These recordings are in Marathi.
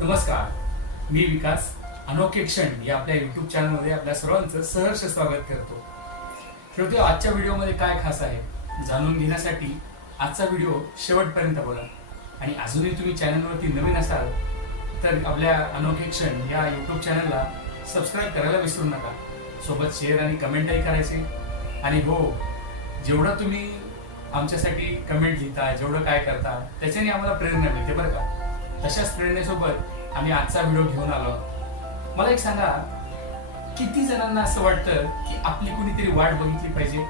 नमस्कार, मी विकास. अनोखे क्षण या आपल्या युट्यूब चॅनलमध्ये आपल्या सर्वांचं सहर्ष स्वागत करतो. शेवटी आजच्या व्हिडिओमध्ये काय खास आहे जाणून घेण्यासाठी आजचा व्हिडिओ शेवटपर्यंत बघा. आणि अजूनही तुम्ही चॅनलवरती नवीन असाल तर आपल्या अनोखे क्षण या युट्यूब चॅनलला सबस्क्राईब करायला विसरू नका. सोबत शेअर आणि कमेंटही करायचे. आणि हो, जेवढं तुम्ही आमच्यासाठी कमेंट लिहिता, जेवढं काय करता, त्याच्याने आम्हाला प्रेरणा मिळते बरं का. तशाच प्रेरणेसोबत आम्ही आजचा व्हिडिओ घेऊन आलो. मला एक सांगा, किती जणांना असं वाटतं की आपली कुणीतरी वाट बघितली पाहिजे,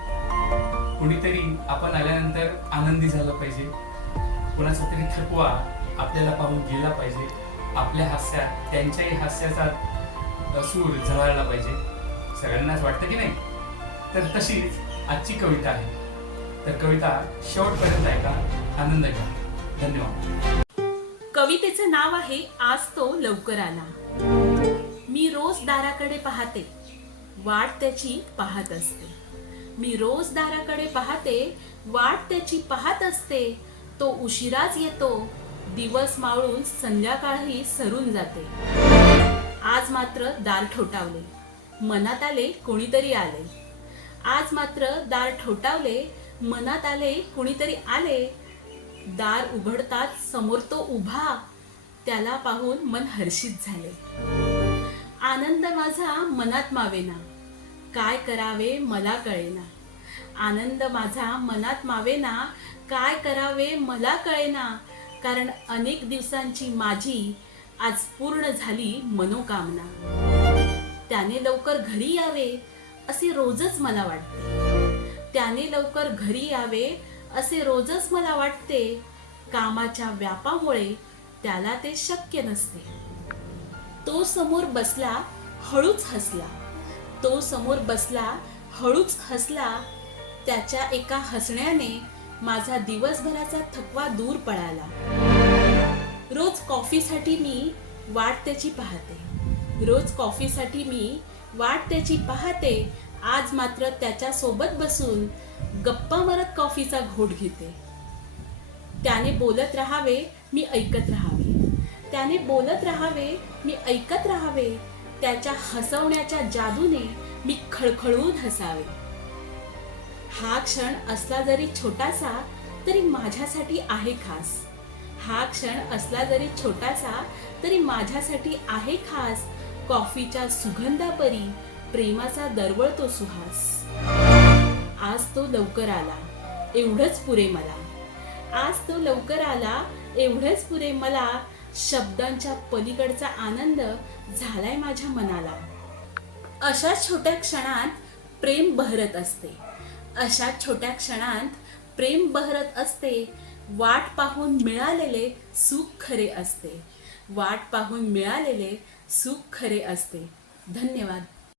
कुणीतरी आपण आल्यानंतर आनंदी झालं पाहिजे, कुणाचा तरी थकवा आपल्याला पाहून गेला पाहिजे, आपल्या हास्यात त्यांच्याही हास्याचा सूर झळाळला पाहिजे. सगळ्यांनाच वाटतं की नाही? तर तशीच आजची कविता आहे. तर कविता शेवटपर्यंत ऐका, आनंद घ्या. धन्यवाद. कवितेचं नाव आहे आज तो लवकर आला. मी रोज दाराकडे पाहते, वाट त्याची पाहत असते. मी रोज दाराकडे पाहते, वाट त्याची पाहत असते. तो उशिराच येतो, दिवस मावळून संध्याकाळही सरून जाते. आज मात्र दार ठोठावले, मनात आले कोणीतरी आले. आज मात्र दार ठोठावले, मनात आले कोणीतरी आले. दार उघडतात समोर तो उभा, त्याला पाहून मन हर्षित झाले. आनंद माझा मनात मावेना, काय करावे मला कळेना. आनंद माझा मनात मावेना, काय करावे मला कळेना. कारण अनेक दिवसांची माझी आज पूर्ण झाली मनोकामना. त्याने लवकर घरी यावे असे रोजच मला वाटते. त्याने लवकर घरी यावे असे रोजच मला वाटते. कामाच्या व्यापामुळे त्याला ते शक्य नसते. तो समोर बसला हळूच हसला, तो समोर बसला हळूच हसला. त्याच्या एका हसण्याने माझा दिवसभराचा थकवा दूर पळाला. रोज कॉफीसाठी मी वाट त्याची पाहते, रोज कॉफीसाठी मी वाट त्याची पाहते. आज मात्र त्याच्या सोबत बसून गप्पा मारत कॉफीचा घोट घेते. त्याने बोलत राहावे मी ऐकत राहावे, त्याने बोलत राहावे मी ऐकत राहावे. त्याच्या हसवण्याच्या जादूने मी खळखळून हसावे. हा क्षण असला जरी छोटासा तरी माझ्यासाठी आहे खास. हा क्षण असला जरी छोटासा तरी माझ्यासाठी आहे खास. कॉफीच्या सुगंधापरी प्रेमाचा दरवळतो सुहास. आज तो लवकर आला, एवढंच पुरे मला. आज तो लवकर आला, एवढंच पुरे मला. शब्दांच्या पलीकडचा आनंद झालाय माझ्या मनाला. अशा छोट्या क्षणात प्रेम बहरत असते, अशा छोट्या क्षणात प्रेम बहरत असते. वाट पाहून मिळालेले सुख खरे असते, वाट पाहून मिळालेले सुख खरे असते. धन्यवाद.